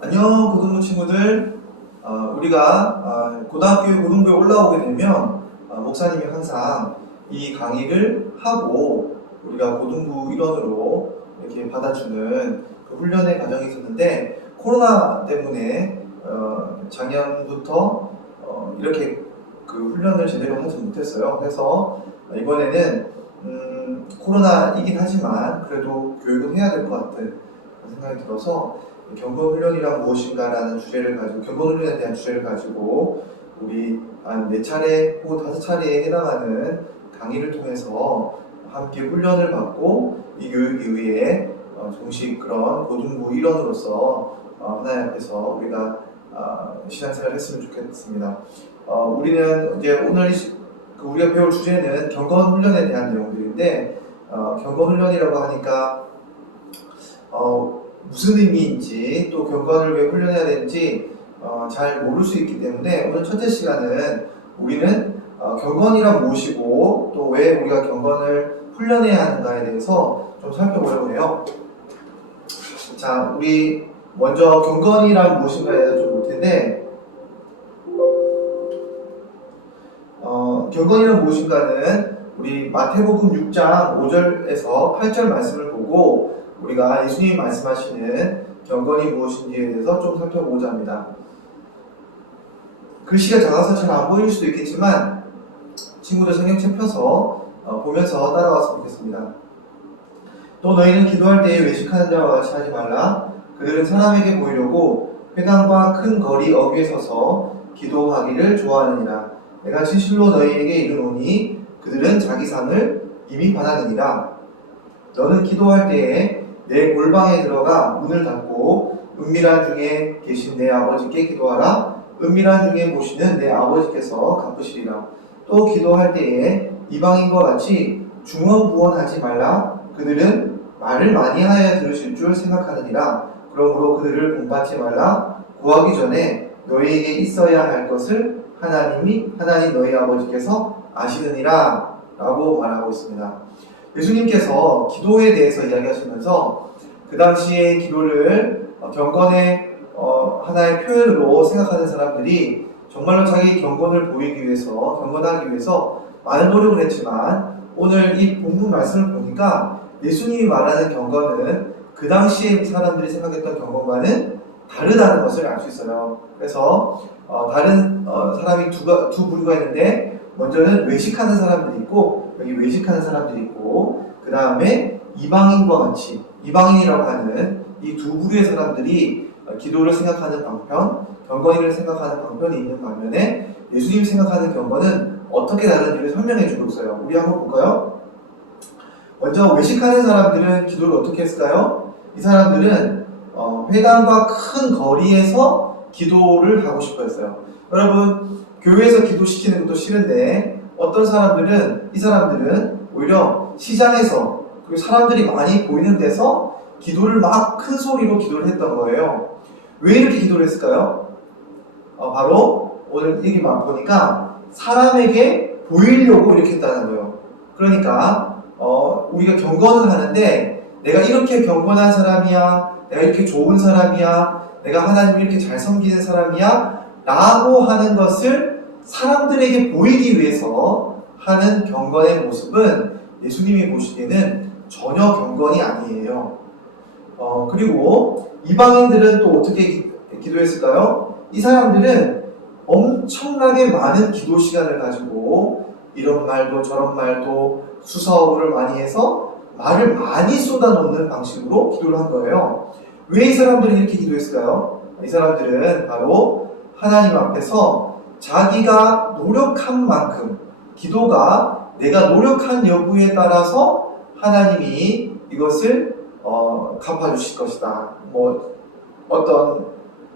안녕 고등부 친구들. 우리가 고등학교에 고등부에 올라오게 되면 목사님이 항상 이 강의를 하고 우리가 고등부 일원으로 이렇게 받아주는 그 훈련의 과정이 있었는데, 코로나 때문에 작년부터 이렇게 그 훈련을 제대로 하지 못했어요. 그래서 이번에는 코로나이긴 하지만 그래도 교육은 해야 될 것 같은 생각이 들어서 경건훈련이란 무엇인가라는 주제를 가지고, 경건훈련에 대한 주제를 가지고 우리 한 4차례 혹은 5차례에 해당하는 강의를 통해서 함께 훈련을 받고 이 교육 이후에 정식 그런 고등부 일원으로서 하나님 앞에서 우리가 신앙생활을 했으면 좋겠습니다. 우리는 이제 오늘 우리가 배울 주제는 경건훈련에 대한 내용들인데, 경건훈련이라고 하니까 무슨 의미인지, 또 경건을 왜 훈련해야 되는지 잘 모를 수 있기 때문에 오늘 첫째 시간은 우리는 경건이란 무엇이고 또 왜 우리가 경건을 훈련해야 하는가에 대해서 좀 살펴보려고 해요. 자, 우리 먼저 경건이란 무엇인가에 대해서 좀 볼 텐데, 경건이란 무엇인가는 우리 마태복음 6장 5절에서 8절 말씀을 보고 우리가 예수님이 말씀하시는 경건이 무엇인지에 대해서 좀 살펴보고자 합니다. 글씨가 작아서 잘 안 보일 수도 있겠지만 친구들 성경책 펴서 보면서 따라왔으면 좋겠습니다. 또 너희는 기도할 때에 외식하는 자와 같이 하지 말라. 그들은 사람에게 보이려고 회당과 큰 거리 어귀에 서서 기도하기를 좋아하느니라. 내가 진실로 너희에게 이르노니 그들은 자기 상을 이미 받았느니라. 너는 기도할 때에 내 골방에 들어가 문을 닫고 은밀한 중에 계신 내 아버지께 기도하라. 은밀한 중에 보시는 내 아버지께서 갚으시리라. 또 기도할 때에 이방인과 같이 중언부언하지 말라. 그들은 말을 많이 하여 들으실 줄 생각하느니라. 그러므로 그들을 본받지 말라. 구하기 전에 너희에게 있어야 할 것을 하나님 너희 아버지께서 아시느니라 라고 말하고 있습니다. 예수님께서 기도에 대해서 이야기하시면서 그 당시에 기도를 경건의 하나의 표현으로 생각하는 사람들이 정말로 자기 경건을 보이기 위해서, 경건하기 위해서 많은 노력을 했지만, 오늘 이 본문 말씀을 보니까 예수님이 말하는 경건은 그 당시에 사람들이 생각했던 경건과는 다르다는 것을 알 수 있어요. 그래서 다른 사람이 두 부류가 있는데, 먼저는 외식하는 사람들이 있고, 여기 외식하는 사람들이 있고, 그 다음에 이방인과 같이, 이방인이라고 하는 이 두 부류의 사람들이 기도를 생각하는 방편, 경건이를 생각하는 방편이 있는 반면에 예수님이 생각하는 경건은 어떻게 다른지를 설명해 주고 있어요. 우리 한번 볼까요? 먼저 외식하는 사람들은 기도를 어떻게 했을까요? 이 사람들은 회당과 큰 거리에서 기도를 하고 싶어 했어요. 여러분, 교회에서 기도시키는 것도 싫은데 어떤 사람들은, 이 사람들은 오히려 시장에서, 그리고 사람들이 많이 보이는 데서 기도를 막 큰 소리로 기도를 했던 거예요. 왜 이렇게 기도를 했을까요? 바로 오늘 얘기만 보니까 사람에게 보이려고 이렇게 했다는 거예요. 그러니까 우리가 경건을 하는데 내가 이렇게 경건한 사람이야, 내가 이렇게 좋은 사람이야, 내가 하나님을 이렇게 잘 섬기는 사람이야 라고 하는 것을 사람들에게 보이기 위해서 하는 경건의 모습은 예수님이 보시기에는 전혀 경건이 아니에요. 그리고 이방인들은 또 어떻게 기도했을까요? 이 사람들은 엄청나게 많은 기도 시간을 가지고 이런 말도 저런 말도 수사어부를 많이 해서 말을 많이 쏟아놓는 방식으로 기도를 한 거예요. 왜 이 사람들은 이렇게 기도했을까요? 이 사람들은 바로 하나님 앞에서 자기가 노력한 만큼, 기도가 내가 노력한 여부에 따라서 하나님이 이것을 갚아주실 것이다, 어떤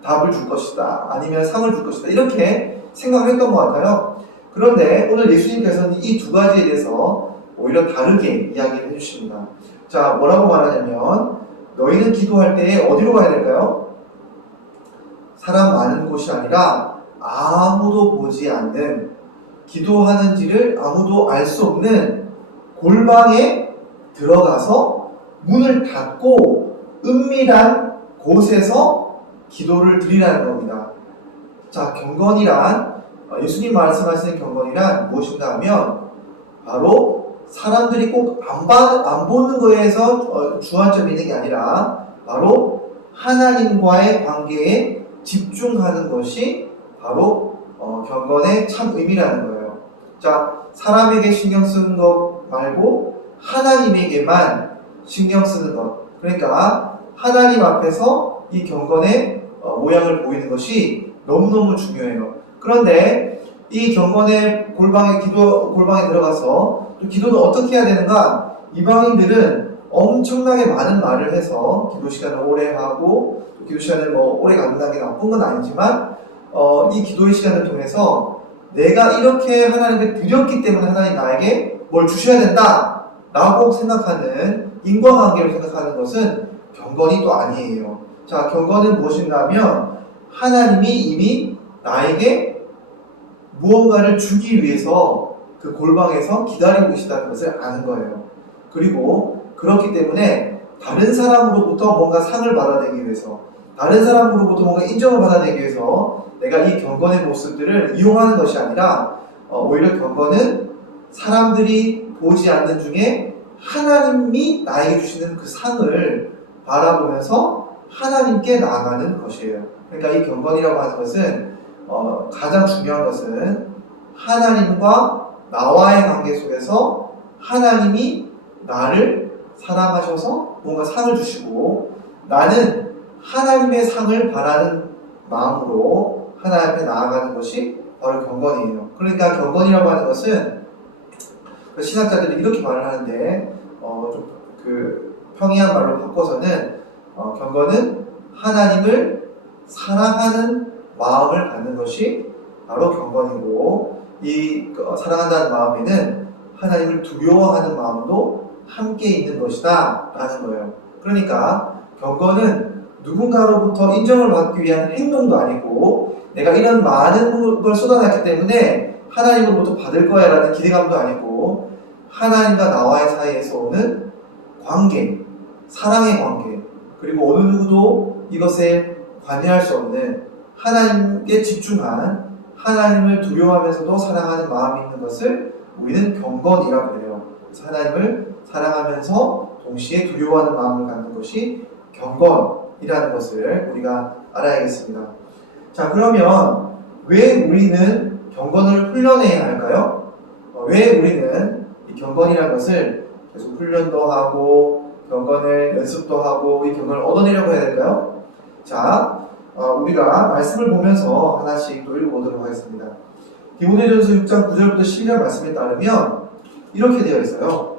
답을 줄 것이다, 아니면 상을 줄 것이다, 이렇게 생각을 했던 것 같아요. 그런데 오늘 예수님께서는 이 두 가지에 대해서 오히려 다르게 이야기를 해주십니다. 자, 뭐라고 말하냐면 너희는 기도할 때 어디로 가야 될까요? 사람 많은 곳이 아니라 아무도 보지 않는, 기도하는지를 아무도 알 수 없는 골방에 들어가서 문을 닫고 은밀한 곳에서 기도를 드리라는 겁니다. 자, 경건이란 예수님 말씀하시는 경건이란 무엇인가 하면 바로 사람들이 꼭 안 보는 거에서 주안점이 있는 게 아니라 바로 하나님과의 관계에 집중하는 것이 바로 경건의 참 의미라는 거예요. 자, 사람에게 신경 쓰는 것 말고 하나님에게만 신경 쓰는 것. 그러니까 하나님 앞에서 이 경건의 모양을 보이는 것이 너무너무 중요해요. 그런데 이 경건의 골방에 들어가서 또 기도는 어떻게 해야 되는가? 이방인들은 엄청나게 많은 말을 해서 기도 시간을 오래 하고 기도 시간을 오래 갖는다는 게 나쁜 건 아니지만 이 기도의 시간을 통해서 내가 이렇게 하나님께 드렸기 때문에 하나님 나에게 뭘 주셔야 된다 라고 생각하는 인과관계로 생각하는 것은 경건이 또 아니에요. 자, 경건은 무엇인가 하면 하나님이 이미 나에게 무언가를 주기 위해서 그 골방에서 기다리고 계시다는 것을 아는 거예요. 그리고 그렇기 때문에 다른 사람으로부터 뭔가 상을 받아내기 위해서, 다른 사람으로부터 뭔가 인정을 받아내기 위해서 내가 이 경건의 모습들을 이용하는 것이 아니라 오히려 경건은 사람들이 보지 않는 중에 하나님이 나에게 주시는 그 상을 바라보면서 하나님께 나아가는 것이에요. 그러니까 이 경건이라고 하는 것은 가장 중요한 것은 하나님과 나와의 관계 속에서 하나님이 나를 사랑하셔서 뭔가 상을 주시고 나는 하나님의 상을 바라는 마음으로 하나님 앞에 나아가는 것이 바로 경건이에요. 그러니까 경건이라고 하는 것은 신학자들이 이렇게 말을 하는데 좀 평이한 말로 바꿔서는 경건은 하나님을 사랑하는 마음을 갖는 것이 바로 경건이고 이 사랑한다는 마음에는 하나님을 두려워하는 마음도 함께 있는 것이다 라는 거예요. 그러니까 경건은 누군가로부터 인정을 받기 위한 행동도 아니고 내가 이런 많은 걸 쏟아놨기 때문에 하나님으로부터 받을 거야 라는 기대감도 아니고 하나님과 나와의 사이에서 오는 관계, 사랑의 관계, 그리고 어느 누구도 이것에 관여할 수 없는 하나님께 집중한 하나님을 두려워하면서도 사랑하는 마음이 있는 것을 우리는 경건이라고 해요. 하나님을 사랑하면서 동시에 두려워하는 마음을 갖는 것이 경건이라는 것을 우리가 알아야겠습니다. 자, 그러면 왜 우리는 경건을 훈련해야 할까요? 왜 우리는 이 경건이라는 것을 계속 훈련도 하고 경건을 연습도 하고 이 경건을 얻어내려고 해야 될까요? 자, 우리가 말씀을 보면서 하나씩 또 읽어보도록 하겠습니다. 디모데전서 6장 9절부터 11절 말씀에 따르면 이렇게 되어 있어요.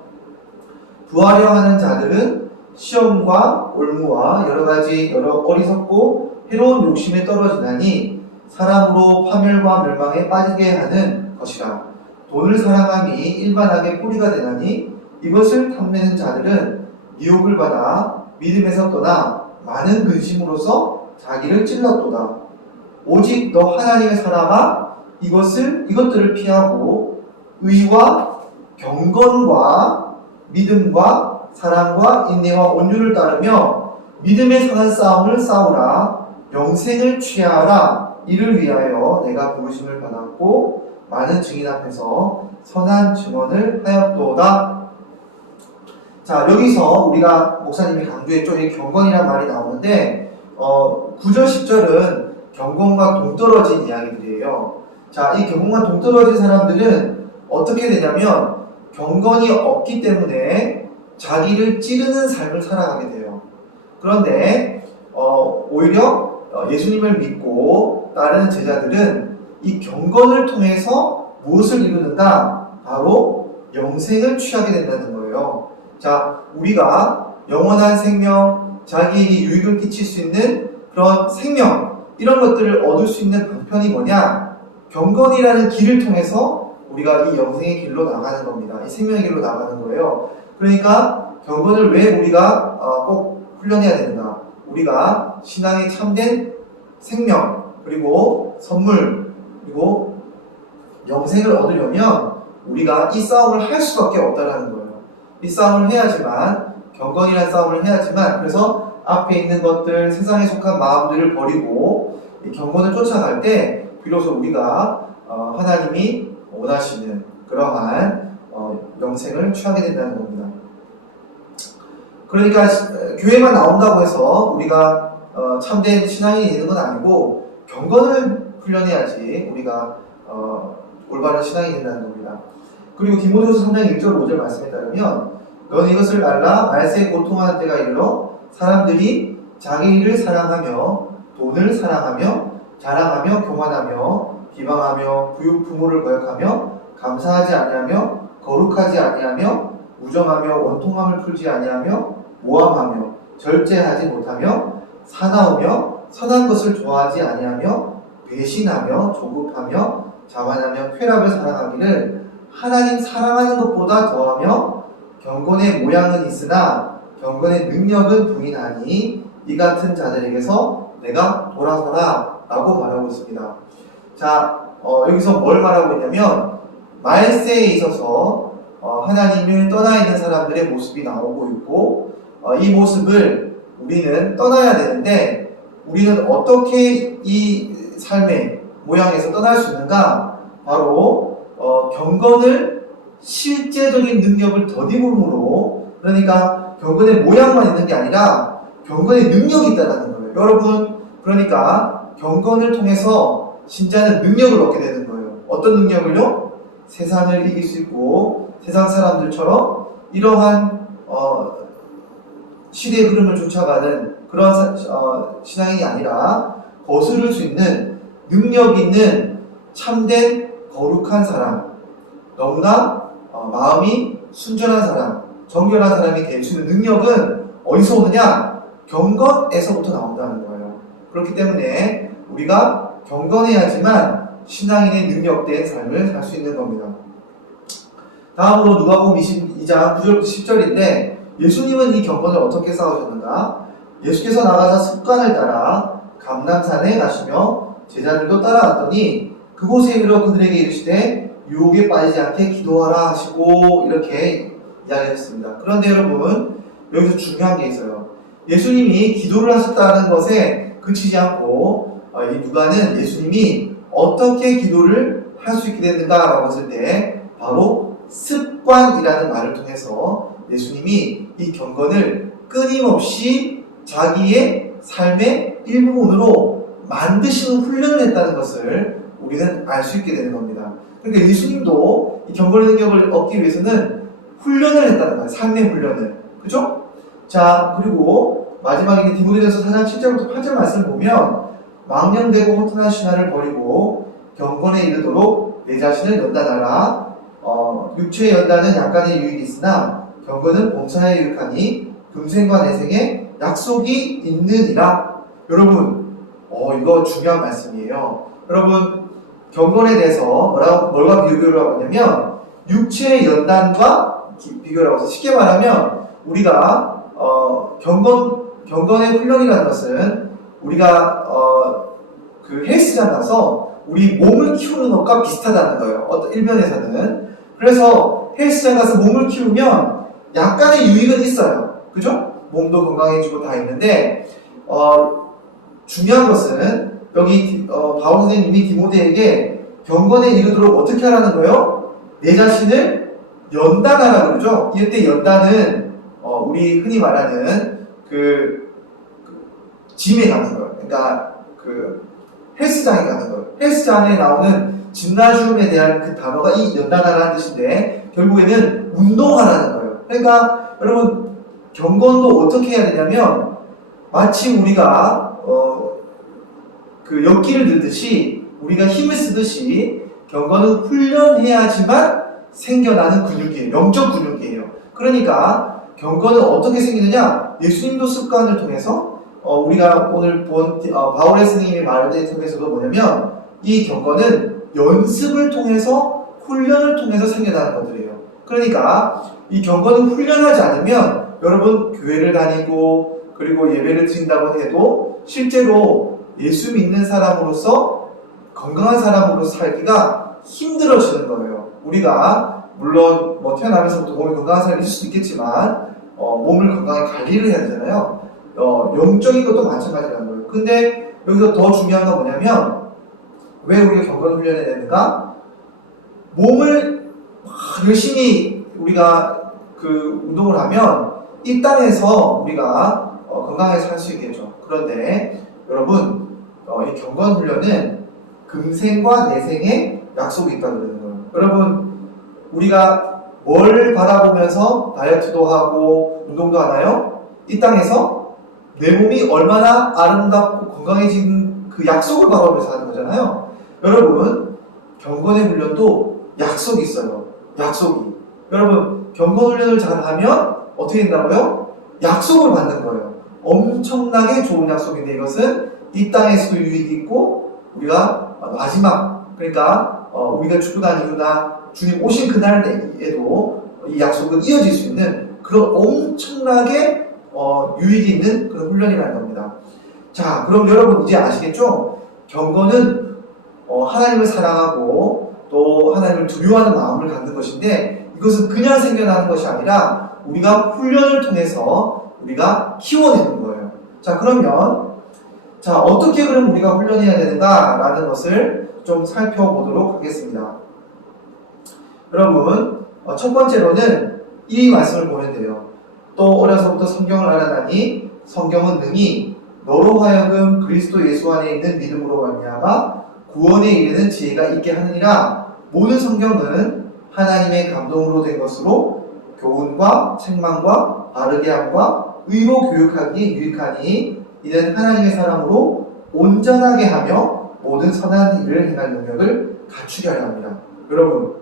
부하려 하는 자들은 시험과 올무와 여러 어리석고 해로운 욕심에 떨어지나니 사람으로 파멸과 멸망에 빠지게 하는 것이라. 돈을 사랑함이 일반하게 뿌리가 되나니 이것을 탐내는 자들은 미혹을 받아 믿음에서 떠나 많은 근심으로써 자기를 찔렀도다. 오직 너 하나님의 사람아 이것들을 피하고 의와 경건과 믿음과 사랑과 인내와 온유를 따르며 믿음의 선한 싸움을 싸우라. 영생을 취하라. 이를 위하여 내가 부르심을 받았고 많은 증인 앞에서 선한 증언을 하였도다. 자, 여기서 우리가 목사님이 강조했죠. 이 경건이라는 말이 나오는데 9절 10절은 경건과 동떨어진 이야기들이에요. 자, 이 경건과 동떨어진 사람들은 어떻게 되냐면 경건이 없기 때문에 자기를 찌르는 삶을 살아가게 돼요. 그런데 오히려 예수님을 믿고 따르는 제자들은 이 경건을 통해서 무엇을 이루는가? 바로 영생을 취하게 된다는 거예요. 자, 우리가 영원한 생명, 자기에게 유익을 끼칠 수 있는 그런 생명, 이런 것들을 얻을 수 있는 방편이 뭐냐? 경건이라는 길을 통해서 우리가 이 영생의 길로 나가는 겁니다. 이 생명의 길로 나가는 거예요. 그러니까 경건을 왜 우리가 꼭 훈련해야 되는가? 우리가 신앙에 참된 생명, 그리고 선물, 그리고 영생을 얻으려면 우리가 이 싸움을 할 수밖에 없다는 거예요. 이 싸움을 해야지만 경건이라는 싸움을 해야지만, 그래서 앞에 있는 것들, 세상에 속한 마음들을 버리고 이 경건을 쫓아갈 때 비로소 우리가 하나님이 원하시는 그러한 영생을 취하게 된다는 겁니다. 그러니까 교회만 나온다고 해서 우리가 참된 신앙인이 되는 건 아니고 경건을 훈련해야지 우리가 올바른 신앙이 된다는 겁니다. 그리고 디모데후서 3장 1절 5절 말씀에 따르면 너는 이것을 알라. 말세에 고통하는 때가 이르러 사람들이 자기 일을 사랑하며 돈을 사랑하며 자랑하며 교만하며 비방하며 부모를 거역하며 감사하지 아니하며 거룩하지 아니하며 무정하며 원통함을 풀지 아니하며 모함하며 절제하지 못하며 사나우며 선한 것을 좋아하지 아니하며 배신하며 조급하며 자만하며 쾌락을 사랑하기를 하나님 사랑하는 것보다 더하며 경건의 모양은 있으나 경건의 능력은 부인하니 이 같은 자들에게서 내가 돌아서라 라고 말하고 있습니다. 자, 여기서 뭘 말하고 있냐면 말세에 있어서 하나님을 떠나 있는 사람들의 모습이 나오고 있고 이 모습을 우리는 떠나야 되는데 우리는 어떻게 이 삶의 모양에서 떠날 수 있는가? 바로 경건을 실제적인 능력을 더디음으로, 그러니까 경건의 모양만 있는 게 아니라 경건의 능력이 있다는 거예요. 여러분, 그러니까 경건을 통해서 신자는 능력을 얻게 되는 거예요. 어떤 능력을요? 세상을 이길 수 있고 세상 사람들처럼 이러한 시대의 흐름을 쫓아가는 그런 신앙이 아니라 거스를 수 있는 능력 있는 참된 거룩한 사람, 너무나 마음이 순전한 사람, 정결한 사람이 될 수 있는 능력은 어디서 오느냐? 경건에서부터 나온다는 거예요. 그렇기 때문에 우리가 경건해야지만 신앙인의 능력된 삶을 살 수 있는 겁니다. 다음으로 누가복음 22장 9절부터 10절인데 예수님은 이 경건을 어떻게 싸우셨는가? 예수께서 나가사 습관을 따라 감람산에 가시며 제자들도 따라왔더니 그곳에 이르러 그들에게 이르시되 유혹에 빠지지 않게 기도하라 하시고 이렇게 이야기하셨습니다. 그런데 여러분, 여기서 중요한 게 있어요. 예수님이 기도를 하셨다는 것에 그치지 않고 이 누가는 예수님이 어떻게 기도를 할 수 있게 됐는가라고 했을 때 바로 습관이라는 말을 통해서 예수님이 이 경건을 끊임없이 자기의 삶의 일부분으로 만드시는 훈련을 했다는 것을 우리는 알 수 있게 되는 겁니다. 그러니까 예수님도 이 경건의 능력을 얻기 위해서는 훈련을 했다는 거예요. 삶의 훈련을. 그죠? 자, 그리고 마지막에 디모데전서 4장 7절부터 8절 말씀을 보면 망령되고 허탄한 신화를 버리고 경건에 이르도록 내 자신을 연단하라. 육체의 연단은 약간의 유익이 있으나 경건은 봉사에 유익하니 금생과 내생에 약속이 있느니라. 여러분, 이거 중요한 말씀이에요. 여러분, 경건에 대해서 뭘과 비교를 하고 있냐면 육체의 연단과 비교를 하고 있어요. 쉽게 말하면 우리가 경건의 훈련이라는 것은 우리가 그 헬스장 가서 우리 몸을 키우는 것과 비슷하다는 거예요. 어떤 일면에서는. 그래서 헬스장 가서 몸을 키우면 약간의 유익은 있어요. 그죠? 몸도 건강해지고 다 있는데 중요한 것은 여기 바울 선생님이 디모데에게 경건에 이르도록 어떻게 하라는 거예요? 내 자신을 연단하라 그러죠. 이때 연단은 우리 흔히 말하는 짐에 가는 거예요. 그러니까 헬스장에 가는 거예요. 헬스장에 나오는 짐나시움에 대한 그 단어가 이 연단하라는 뜻인데 결국에는 운동하라는 거예요. 그러니까 여러분, 경건도 어떻게 해야 되냐면 마치 우리가 역기를 들듯이 우리가 힘을 쓰듯이 경건은 훈련해야지만 생겨나는 근육이에요. 영적 근육이에요. 그러니까 경건은 어떻게 생기느냐? 예수님도 습관을 통해서 우리가 오늘 본 바울의 스님의 말을 통해서도 뭐냐면 이 경건은 연습을 통해서 훈련을 통해서 생겨나는 것들이에요. 그러니까 이 경건은 훈련하지 않으면 여러분 교회를 다니고 그리고 예배를 드린다고 해도 실제로 예수 믿는 사람으로서 건강한 사람으로서 살기가 힘들어지는 거예요. 우리가 물론 태어나면서부터 몸이 건강한 사람이 있을 수도 있겠지만 몸을 건강하게 관리를 해야 되잖아요. 영적인 것도 마찬가지라는 거예요. 근데 여기서 더 중요한 건 뭐냐면 왜 우리가 경건 훈련을 해야 되는가? 몸을 열심히 우리가 그 운동을 하면 이 땅에서 우리가 건강하게 살 수 있겠죠. 그런데 여러분 이 경건 훈련은 금생과 내생의 약속이 있다고 그러는 거예요. 여러분 우리가 뭘 바라보면서 다이어트도 하고 운동도 하나요? 이 땅에서 내 몸이 얼마나 아름답고 건강해진 그 약속을 바라보면서 하는 거잖아요. 여러분 경건의 훈련도 약속이 있어요. 약속이. 여러분 경건 훈련을 잘하면 어떻게 된다고요? 약속을 받는 거예요. 엄청나게 좋은 약속인데 이것은 이 땅에서도 유익이 있고 우리가 마지막 그러니까 우리가 죽고 난 이후나 주님 오신 그날에도 이 약속은 이어질 수 있는 그런 엄청나게 유익이 있는 그런 훈련이라는 겁니다. 자, 그럼 여러분 이제 아시겠죠? 경건은 하나님을 사랑하고 또 하나님을 두려워하는 마음을 갖는 것인데 이것은 그냥 생겨나는 것이 아니라 우리가 훈련을 통해서 우리가 키워내는 거예요. 자, 그러면 자, 어떻게 그럼 우리가 훈련해야 되는가라는 것을 좀 살펴보도록 하겠습니다. 여러분, 첫 번째로는 이 말씀을 보면 돼요. 또 어려서부터 성경을 알아나니 성경은 능히 너로 하여금 그리스도 예수 안에 있는 믿음으로 말미암아 구원에 이르는 지혜가 있게 하느니라. 모든 성경은 하나님의 감동으로 된 것으로 교훈과 책망과 바르게 함과 의로 교육하기에 유익하니 이는 하나님의 사람으로 온전하게 하며 모든 선한 일을 행할 능력을 갖추게 하려 합니다. 여러분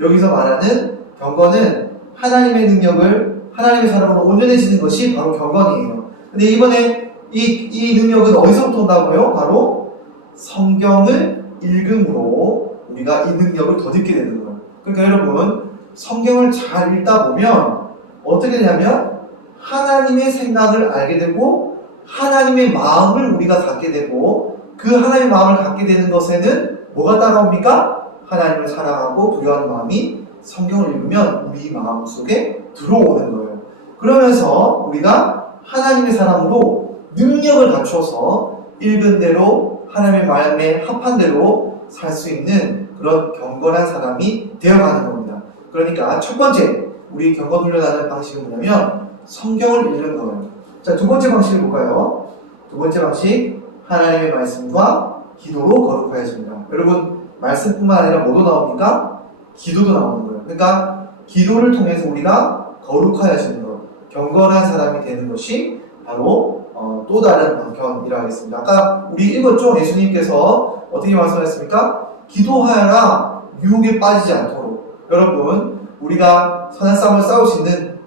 여기서 말하는 경건은 하나님의 능력을 하나님의 사람으로 온전해지는 것이 바로 경건이에요. 근데 이번에 이 능력은 어디서부터 온다고요? 바로 성경을 읽음으로 우리가 이 능력을 덧입게 되는 거예요. 그러니까 여러분 성경을 잘 읽다 보면 어떻게 되냐면 하나님의 생각을 알게 되고 하나님의 마음을 우리가 갖게 되고 그 하나님의 마음을 갖게 되는 것에는 뭐가 따라옵니까? 하나님을 사랑하고 두려워하는 마음이 성경을 읽으면 우리 마음 속에 들어오는 거예요. 그러면서 우리가 하나님의 사람으로 능력을 갖춰서 읽은 대로 하나님의 마음에 합한 대로 살 수 있는 그런 경건한 사람이 되어가는 겁니다. 그러니까 첫 번째 우리 경건 훈련하는 방식은 뭐냐면 성경을 읽는 거예요. 자, 두 번째 방식을 볼까요? 두 번째 방식 하나님의 말씀과 기도로 거룩하여집니다. 여러분 말씀뿐만 아니라 뭐도 나옵니까? 기도도 나오는 거예요. 그러니까 기도를 통해서 우리가 거룩하여지는 것, 경건한 사람이 되는 것이 바로 또 다른 방편이라 하겠습니다. 아까 우리 읽었죠? 예수님께서 어떻게 말씀하셨습니까? 기도하여라 유혹에 빠지지 않도록. 여러분 우리가 선한 싸움을 싸울 수 있는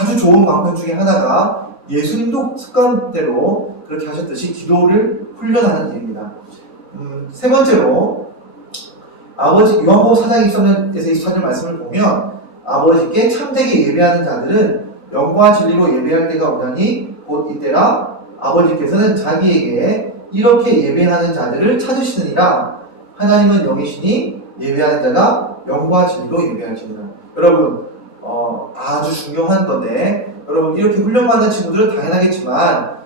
아주 좋은 방편 중에 하나가 예수님도 습관대로 그렇게 하셨듯이 기도를 훈련하는 일입니다. 세 번째로 아버지 요한복음 4장 23절에서 24절 말씀을 보면 아버지께 참되게 예배하는 자들은 영과 진리로 예배할 때가 오나니 곧 이때라 아버지께서는 자기에게 이렇게 예배하는 자들을 찾으시느니라. 하나님은 영이시니 예배하는 자가 영과 진리로 예배할지니라. 여러분 아주 중요한 건데 여러분 이렇게 훈련받는 친구들은 당연하겠지만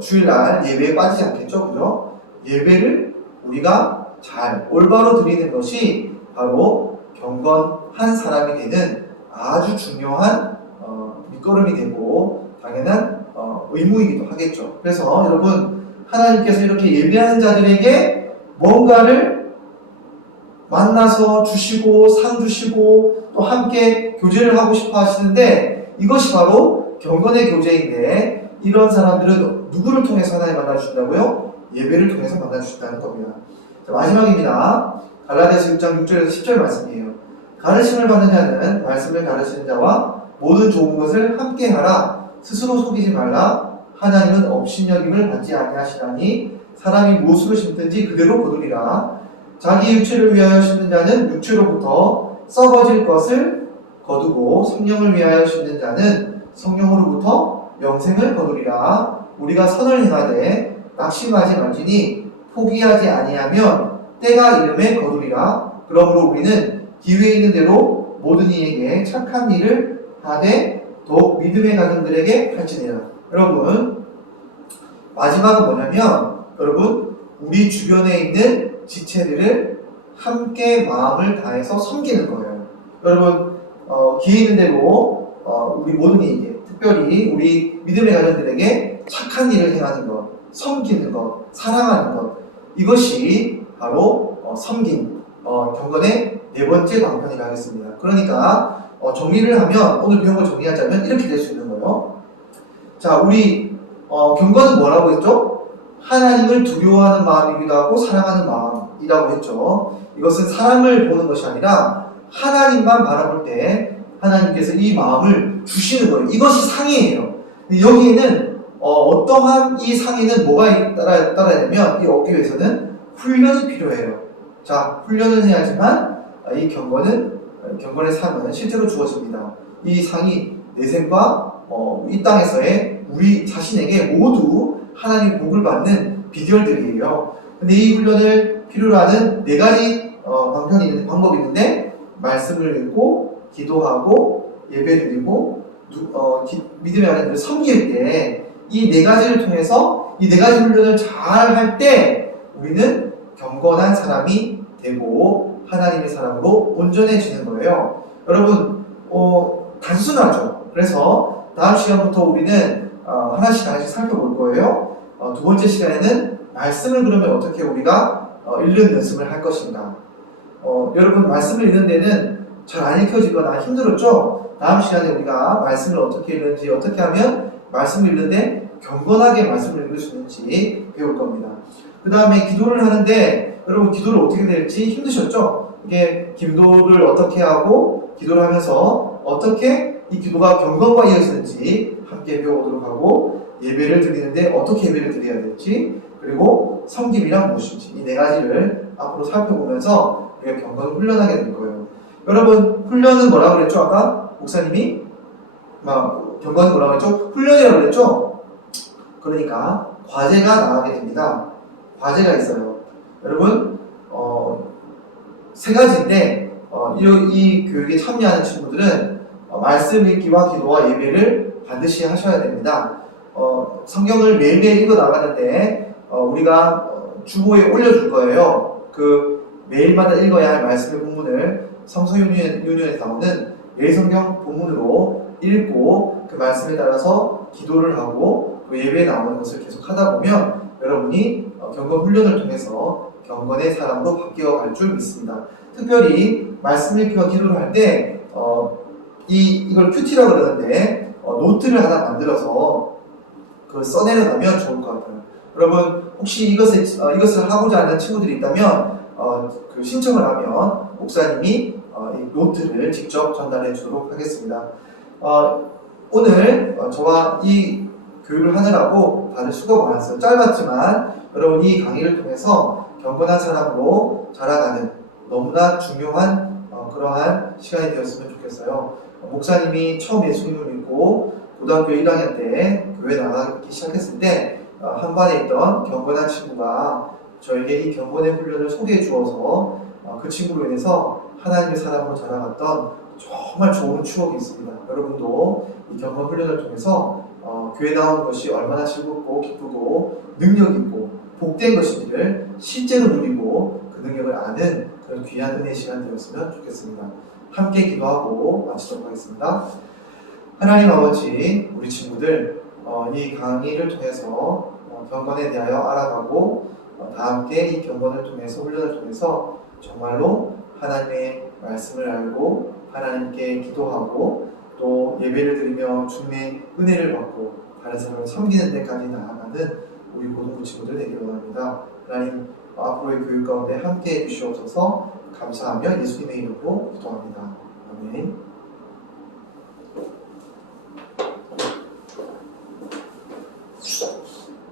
주일날 예배에 빠지지 않겠죠, 그죠? 예배를 우리가 잘 올바로 드리는 것이 바로 경건한 사람이 되는 아주 중요한 밑거름이 되고 당연한 의무이기도 하겠죠. 그래서 여러분 하나님께서 이렇게 예배하는 자들에게 뭔가를 만나서 주시고 상 주시고 또 함께 교제를 하고 싶어 하시는데 이것이 바로 경건의 교제인데 이런 사람들은 누구를 통해서 하나님 만나주신다고요? 예배를 통해서 만나주신다는 겁니다. 자, 마지막입니다. 갈라디아서 6장 6절에서 10절 말씀이에요. 가르침을 받는 자는 말씀을 가르치는 자와 모든 좋은 것을 함께 하라. 스스로 속이지 말라. 하나님은 업신여김을 받지 아니하시나니 사람이 무엇으로 심든지 그대로 거두리라. 자기 육체를 위하여 심는 자는 육체로부터 썩어질 것을 거두고 성령을 위하여 심는 자는 성령으로부터 영생을 거두리라. 우리가 선을 행하되 낙심하지 말지니 포기하지 아니하면 때가 이름에 거두리라. 그러므로 우리는 기회 있는 대로 모든 이에게 착한 일을 하되 더욱 믿음의 가정들에게 할지니라. 여러분, 마지막은 뭐냐면, 여러분, 우리 주변에 있는 지체들을 함께 마음을 다해서 섬기는 거예요. 여러분, 기회 있는 대로 우리 모든 이에게, 특별히 우리 믿음의 가정들에게 착한 일을 행하는 것, 섬기는 것, 사랑하는 것, 이것이 바로 섬김, 경건의 네 번째 방편이라 하겠습니다. 그러니까 정리를 하면, 오늘 배운 걸 정리하자면 이렇게 될 수 있는 거예요. 자, 우리 경건은 뭐라고 했죠? 하나님을 두려워하는 마음이기도 하고 사랑하는 마음이라고 했죠. 이것은 사람을 보는 것이 아니라 하나님만 바라볼 때 하나님께서 이 마음을 주시는 거예요. 이것이 상이에요. 여기에는 어떠한 이 상에는 뭐가 따라야 되면, 이 얻기 위해서는 훈련이 필요해요. 자, 훈련을 해야지만 이 경건의 상은 실제로 주어집니다. 이 상이 내 생과 이 땅에서의 우리 자신에게 모두 하나님의 복을 받는 비결들이에요. 근데 이 훈련을 필요로 하는 네 가지 방법이 있는데, 말씀을 읽고, 기도하고, 예배드리고, 믿음의 하나님을 섬길 때, 이 네 가지를 통해서 이 네 가지 훈련을 잘 할 때 우리는 경건한 사람이 되고 하나님의 사람으로 온전해지는 거예요. 여러분, 단순하죠. 그래서 다음 시간부터 우리는 하나씩 살펴볼 거예요. 두 번째 시간에는 말씀을 그러면 어떻게 우리가 읽는 연습을 할 것인가. 여러분, 말씀을 읽는 데는 잘 안 읽혀지거나 힘들었죠? 다음 시간에 우리가 말씀을 어떻게 읽는지, 어떻게 하면 말씀을 읽는데 경건하게 말씀을 읽을 수 있는지 배울 겁니다. 그 다음에 기도를 하는데, 여러분, 기도를 어떻게 될지 힘드셨죠? 이게 기도를 어떻게 하고 기도를 하면서 어떻게 이 기도가 경건과 이어지는지 함께 배워보도록 하고, 예배를 드리는데 어떻게 예배를 드려야 될지, 그리고 섬김이란 무엇인지, 이 네 가지를 앞으로 살펴보면서 우리가 경건을 훈련하게 될 거예요. 여러분, 훈련은 뭐라고 그랬죠? 아까 목사님이 경건은 뭐라고 그랬죠? 훈련이라고 그랬죠? 그러니까 과제가 나가게 됩니다. 과제가 있어요. 여러분, 세 가지인데, 이 교육에 참여하는 친구들은 말씀 읽기와 기도와 예배를 반드시 하셔야 됩니다. 성경을 매일매일 읽어 나가는데 우리가 주보에 올려줄 거예요. 그 매일마다 읽어야 할 말씀의 본문을 성서윤회에 나오는 매일 성경 본문으로 읽고 그 말씀에 따라서 기도를 하고 그 예배에 나오는 것을 계속 하다 보면 여러분이 경건 훈련을 통해서 경건의 사람으로 바뀌어 갈 줄 믿습니다. 특별히 말씀 읽기와 기도를 할 때 이걸 큐티라고 그러는데 노트를 하나 만들어서 그걸 써내려가면 좋을 것 같아요. 여러분, 혹시 이것을 하고자 하는 친구들이 있다면 그 신청을 하면 목사님이 이 노트를 직접 전달해 주도록 하겠습니다. 오늘 저와 이 교육을 하느라고 다들 수고가 많았어요. 짧았지만 여러분, 이 강의를 통해서 경건한 사람으로 자라가는 너무나 중요한 그러한 시간이 되었으면 좋겠어요. 목사님이 처음 예수님을 믿고 고등학교 1학년 때 교회 나가기 시작했을 때 한 반에 있던 경건한 친구가 저에게 이 경건의 훈련을 소개해 주어서 그 친구로 인해서 하나님의 사람으로 자라갔던 정말 좋은 추억이 있습니다. 여러분도 이 경건 훈련을 통해서 교회 나오는 것이 얼마나 즐겁고 기쁘고 능력 있고 복된 것인지를 실제로 누리고 그 능력을 아는 그런 귀한 은혜의 시간 되었으면 좋겠습니다. 함께 기도하고 마치도록 하겠습니다. 하나님 아버지, 우리 친구들 이 강의를 통해서 경건에 대하여 알아가고 다 함께 이 경건을 통해서 훈련을 통해서 정말로 하나님의 말씀을 알고 하나님께 기도하고 또 예배를 드리며 주님의 은혜를 받고 다른 사람을 섬기는 데까지 나아가는 우리 고등부 친구들 되기를 원합니다. 하나님, 앞으로의 교육 가운데 함께 해주시옵소서. 감사하며 예수님의 이름으로 기도합니다. 아멘.